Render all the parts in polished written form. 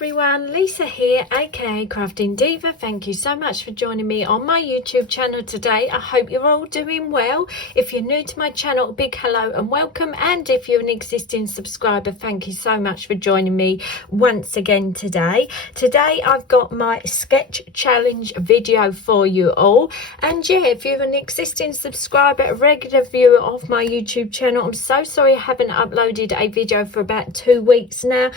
everyone, Lisa here, aka Crafting Diva. Thank you so much for joining me on my YouTube channel today. I hope you're all doing well. If you're new to my channel, a big hello and welcome, and if you're an existing subscriber, thank you so much for joining me once again today. Today I've got my sketch challenge video for you all, and yeah, if you're an existing subscriber, a regular viewer of my YouTube channel, I'm so sorry I haven't uploaded a video for about 2 weeks now.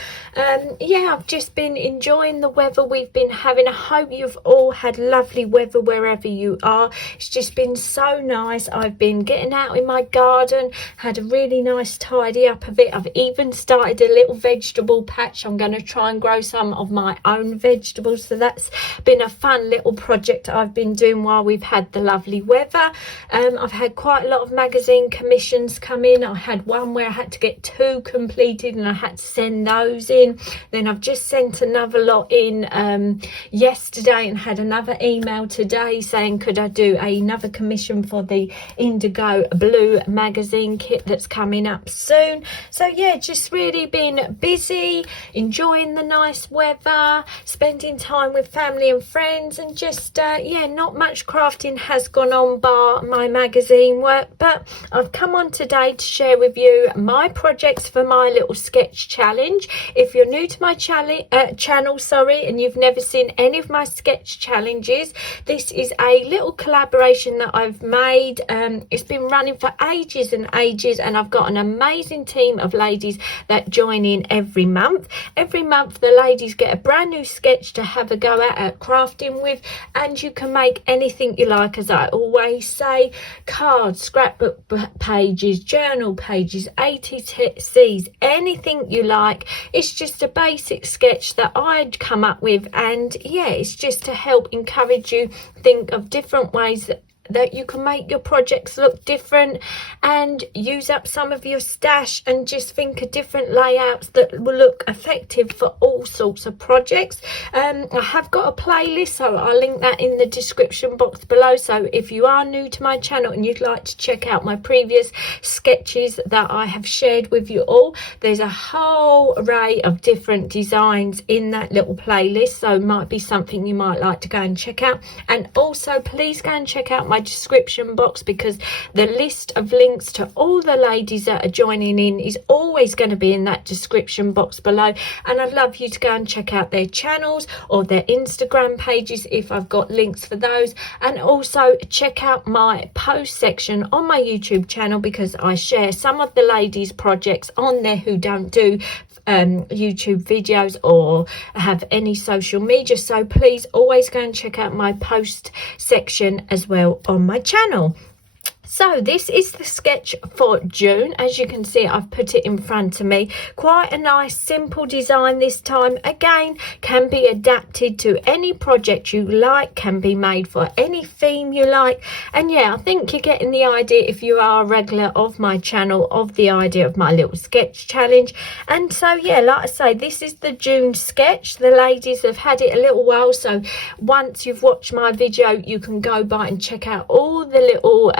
Yeah, I've just been enjoying the weather we've been having. I hope you've all had lovely weather wherever you are. It's just been so nice. I've been getting out in my garden, had a really nice tidy up of it. I've even started a little vegetable patch. I'm going to try and grow some of my own vegetables, so that's been a fun little project I've been doing while we've had the lovely weather. I've had quite a lot of magazine commissions come in. I had one where I had to get 2 completed and I had to send those in. Then I've just sent another lot in yesterday and had another email today saying could I do another commission for the Indigo Blue magazine kit that's coming up soon. So yeah, just really been busy, enjoying the nice weather, spending time with family and friends, and just yeah, not much crafting has gone on bar my magazine work. But I've come on today to share with you my projects for my little sketch challenge. If you're new to my channel, and you've never seen any of my sketch challenges, this is a little collaboration that I've made. It's been running for ages and ages, and I've got an amazing team of ladies that join in every month. Every month the ladies get a brand new sketch to have a go at crafting with, and you can make anything you like, as I always say: cards, scrapbook pages, journal pages, ATCs, anything you like. It's just a basic sketch that I'd come up with, and yeah, it's just to help encourage you think of different ways that you can make your projects look different and use up some of your stash, and just think of different layouts that will look effective for all sorts of projects. I have got a playlist, so I'll link that in the description box below. So if you are new to my channel and you'd like to check out my previous sketches that I have shared with you all, there's a whole array of different designs in that little playlist, so it might be something you might like to go and check out. And also please go and check out my description box, because the list of links to all the ladies that are joining in is always going to be in that description box below, and I'd love you to go and check out their channels or their Instagram pages if I've got links for those. And also check out my post section on my YouTube channel, because I share some of the ladies' projects on there who don't do YouTube videos or have any social media. So please always go and check out my post section as well on my channel. So this is the sketch for June. As you can see, I've put it in front of me. Quite a nice simple design this time. Again, can be adapted to any project you like, can be made for any theme you like. And yeah, I think you're getting the idea, if you are a regular of my channel, of the idea of my little sketch challenge. And so yeah, like I say, this is the June sketch. The ladies have had it a little while, so once you've watched my video, you can go by and check out all the little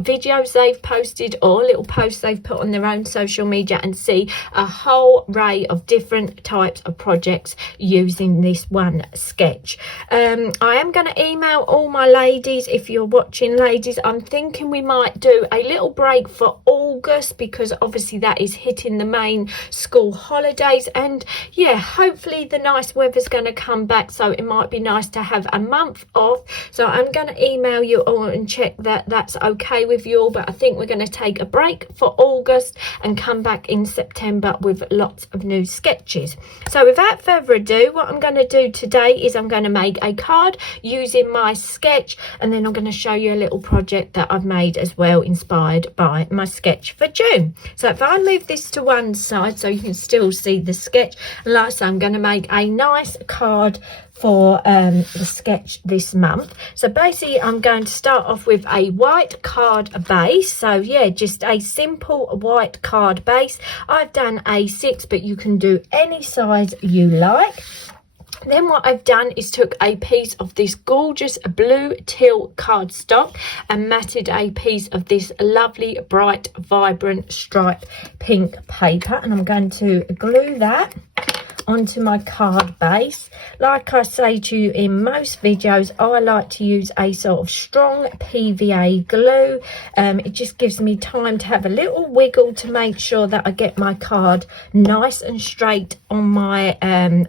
videos they've posted or little posts they've put on their own social media, and see a whole array of different types of projects using this one sketch. I am going to email all my ladies. If you're watching, ladies, I'm thinking we might do a little break for August, because obviously that is hitting the main school holidays, and yeah, hopefully the nice weather's going to come back, so it might be nice to have a month off. So I'm going to email you all and check that that's okay with you all, but I think we're going to take a break for August and come back in September with lots of new sketches. So without further ado, what I'm going to do today is I'm going to make a card using my sketch, and then I'm going to show you a little project that I've made as well, inspired by my sketch for June. So if I move this to one side so you can still see the sketch, and like I say, I'm going to make a nice card for the sketch this month. So basically I'm going to start off with a white card base. So yeah, just a simple white card base. I've done A6, but you can do any size you like. Then what I've done is took a piece of this gorgeous blue teal cardstock and matted a piece of this lovely bright vibrant stripe pink paper, and I'm going to glue that onto my card base. Like I say to you in most videos, I like to use a sort of strong PVA glue. It just gives me time to have a little wiggle to make sure that I get my card nice and straight on my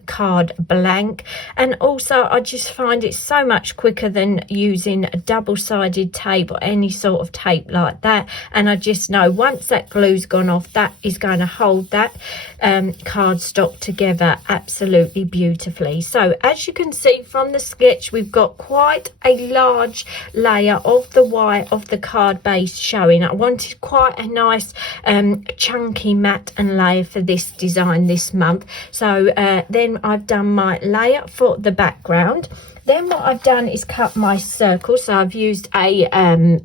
card blank. And also I just find it so much quicker than using a double-sided tape or any sort of tape like that. And I just know once that glue's gone off, that is going to hold that cardstock together absolutely beautifully. So as you can see from the sketch, we've got quite a large layer of the white of the card base showing. I wanted quite a nice chunky matte and layer for this design this month. So then I've done my layer for the background. Then what I've done is cut my circle. So I've used a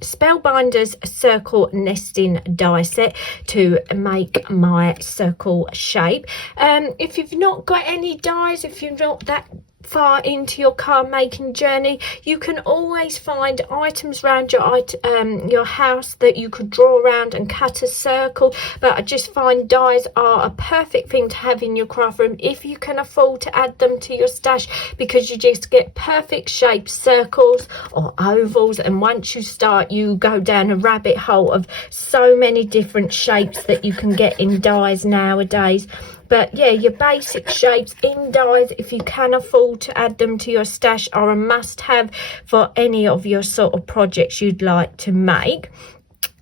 Spellbinders circle nesting die set to make my circle shape. If you've not got any dies, if you're not that far into your card making journey, you can always find items around your house that you could draw around and cut a circle. But I just find dies are a perfect thing to have in your craft room if you can afford to add them to your stash, because you just get perfect shaped circles or ovals, and once you start, you go down a rabbit hole of so many different shapes that you can get in dies nowadays. But yeah, your basic shapes in dies, if you can afford to add them to your stash, are a must-have for any of your sort of projects you'd like to make.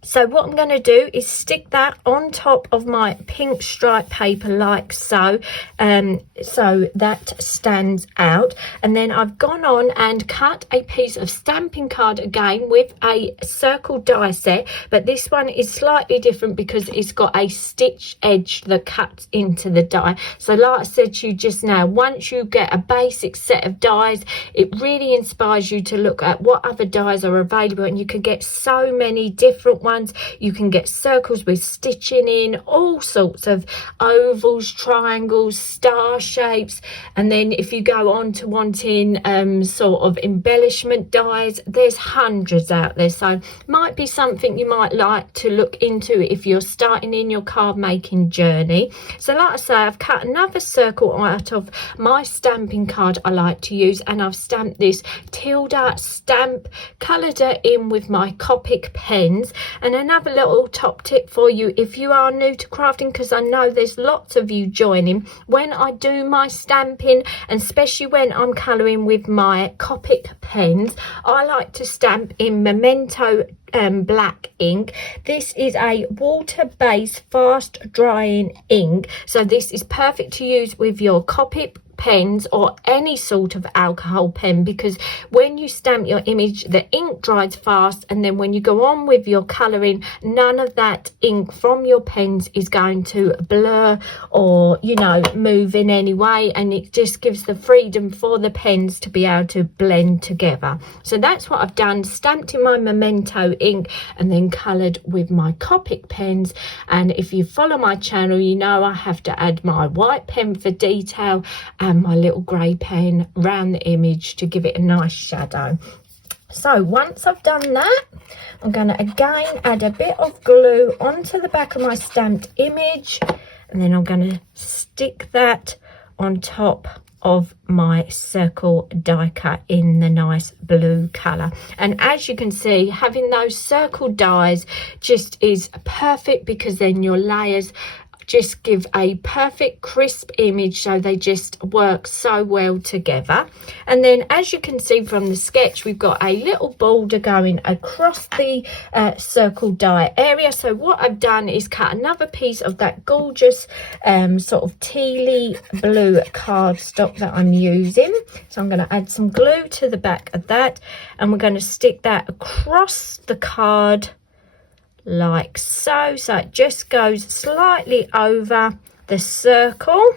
So what I'm going to do is stick that on top of my pink stripe paper like so, so that stands out. And then I've gone on and cut a piece of stamping card again with a circle die set, but this one is slightly different because it's got a stitch edge that cuts into the die. So like I said to you just now, once you get a basic set of dies, it really inspires you to look at what other dies are available, and you can get so many different ones. You can get circles with stitching in, all sorts of ovals, triangles, star shapes. And then if you go on to wanting sort of embellishment dies, there's hundreds out there. So might be something you might like to look into if you're starting in your card making journey. So like I say, I've cut another circle out of my stamping card I like to use, and I've stamped this Tilda stamp, coloured it in with my Copic pens. And another little top tip for you if you are new to crafting, because I know there's lots of you joining, when I do my stamping, and especially when I'm colouring with my Copic pens, I like to stamp in Memento black ink. This is a water-based fast drying ink, so this is perfect to use with your Copic pens or any sort of alcohol pen, because when you stamp your image, the ink dries fast, and then when you go on with your colouring, none of that ink from your pens is going to blur or, you know, move in any way, and it just gives the freedom for the pens to be able to blend together. So that's what I've done, stamped in my Memento ink and then coloured with my Copic pens. And if you follow my channel, you know I have to add my white pen for detail and my little grey pen round the image to give it a nice shadow. So once I've done that, I'm going to again add a bit of glue onto the back of my stamped image, and then I'm going to stick that on top of my circle die cut in the nice blue colour. And as you can see, having those circle dies just is perfect, because then your layers just give a perfect crisp image, so they just work so well together. And then as you can see from the sketch, we've got a little border going across the circle die area. So what I've done is cut another piece of that gorgeous sort of tealy blue cardstock that I'm using. So I'm going to add some glue to the back of that, and we're going to stick that across the card like so. So it just goes slightly over the circle.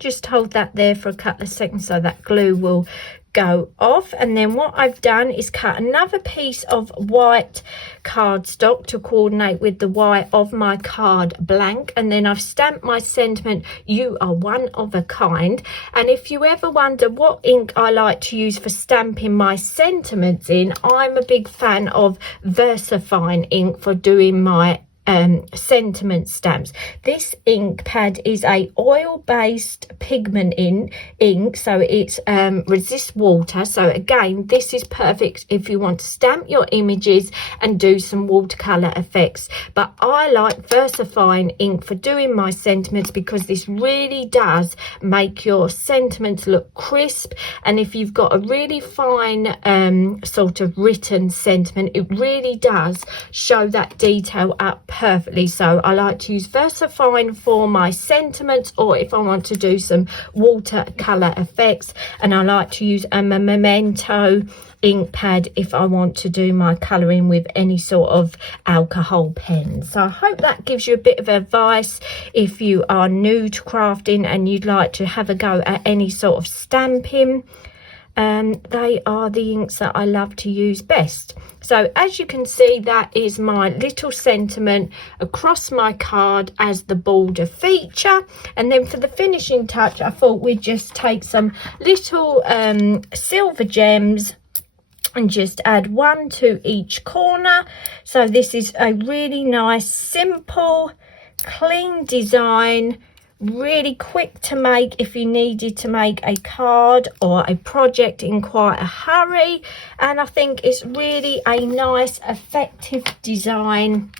Just hold that there for a couple of seconds so that glue will go off. And then what I've done is cut another piece of white cardstock to coordinate with the white of my card blank, and then I've stamped my sentiment, "You are one of a kind." And if you ever wonder what ink I like to use for stamping my sentiments in, I'm a big fan of VersaFine ink for doing my sentiment stamps. This ink pad is a oil-based pigment ink, so it's resists water. So again, this is perfect if you want to stamp your images and do some watercolor effects. But I like VersaFine ink for doing my sentiments because this really does make your sentiments look crisp. And if you've got a really fine sort of written sentiment, it really does show that detail up perfectly. So I like to use VersaFine for my sentiments, or if I want to do some watercolor effects, and I like to use a Memento ink pad if I want to do my colouring with any sort of alcohol pen. So I hope that gives you a bit of advice if you are new to crafting and you'd like to have a go at any sort of stamping. They are the inks that I love to use best. So as you can see, that is my little sentiment across my card as the border feature. And then for the finishing touch, I thought we'd just take some little silver gems and just add one to each corner. So this is a really nice, simple, clean design, really quick to make if you needed to make a card or a project in quite a hurry. And I think it's really a nice, effective design.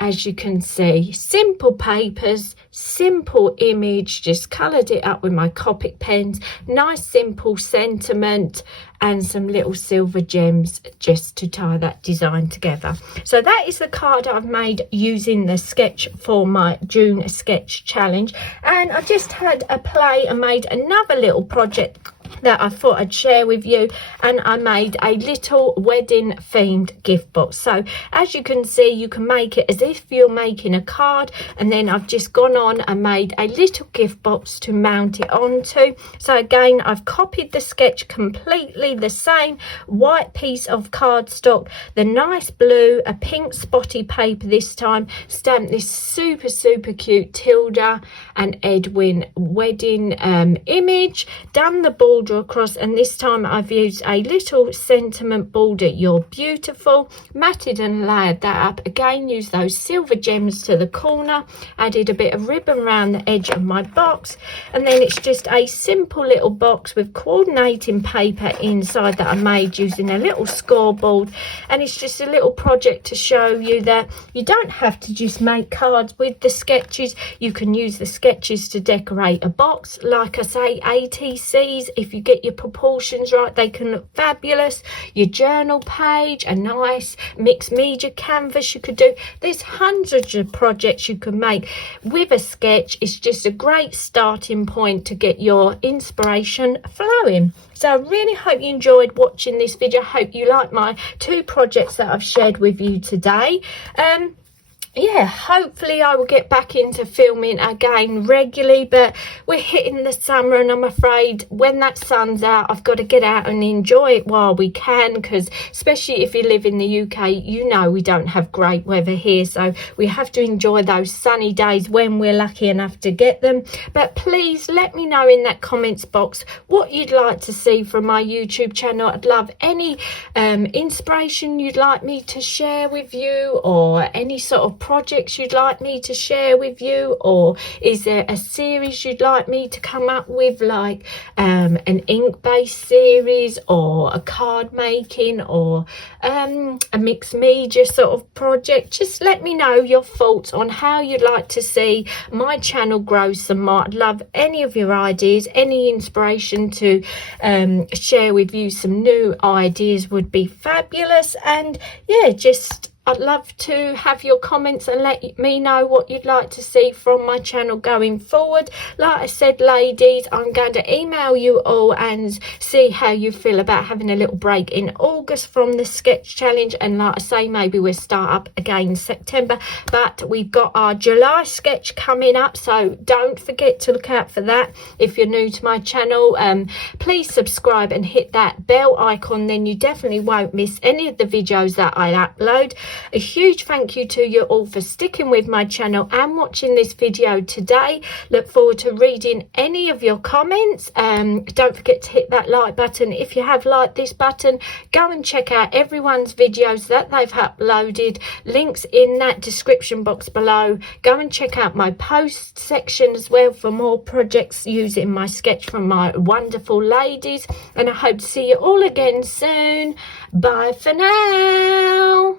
As you can see, simple papers, simple image, just coloured it up with my Copic pens, nice simple sentiment, and some little silver gems just to tie that design together. So that is the card I've made using the sketch for my June sketch challenge. And I just had a play and made another little project that I thought I'd share with you, and I made a little wedding themed gift box. So as you can see, you can make it as if you're making a card, and then I've just gone on and made a little gift box to mount it onto. So again, I've copied the sketch completely the same, white piece of cardstock, the nice blue, a pink spotty paper this time, stamped this super cute Tilda and Edwin wedding image, done the border across, and this time I've used a little sentiment border, you're beautiful, matted and layered that up. Again, use those silver gems to the corner, added a bit of ribbon around the edge of my box, and then it's just a simple little box with coordinating paper inside that I made using a little scoreboard. And it's just a little project to show you that you don't have to just make cards with the sketches. You can use the sketches to decorate a box. Like I say, ATCs, if you get your proportions right, they can look fabulous. Your journal page, a nice mixed media canvas you could do. There's hundreds of projects you can make with a sketch. It's just a great starting point to get your inspiration flowing. So I really hope you enjoyed watching this video. I hope you like my two projects that I've shared with you today. Yeah, hopefully I will get back into filming again regularly, but we're hitting the summer, and I'm afraid when that sun's out, I've got to get out and enjoy it while we can, because especially if you live in the UK, you know we don't have great weather here, so we have to enjoy those sunny days when we're lucky enough to get them. But please let me know in that comments box what you'd like to see from my YouTube channel. I'd love any inspiration you'd like me to share with you, or any sort of projects you'd like me to share with you, or is there a series you'd like me to come up with, like an ink-based series, or a card making, or a mixed media sort of project? Just let me know your thoughts on how you'd like to see my channel grow some more. I'd love any of your ideas, any inspiration to share with you. Some new ideas would be fabulous. And yeah, just I'd love to have your comments and let me know what you'd like to see from my channel going forward. Like I said, ladies, I'm going to email you all and see how you feel about having a little break in August from the sketch challenge. And like I say, maybe we'll start up again in September. But we've got our July sketch coming up, so don't forget to look out for that. If you're new to my channel, please subscribe and hit that bell icon, then you definitely won't miss any of the videos that I upload. A huge thank you to you all for sticking with my channel and watching this video today. Look forward to reading any of your comments. Don't forget to hit that like button if you have liked this button. Go and check out everyone's videos that they've uploaded. Links in that description box below. Go and check out my post section as well for more projects using my sketch from my wonderful ladies. And I hope to see you all again soon. Bye for now.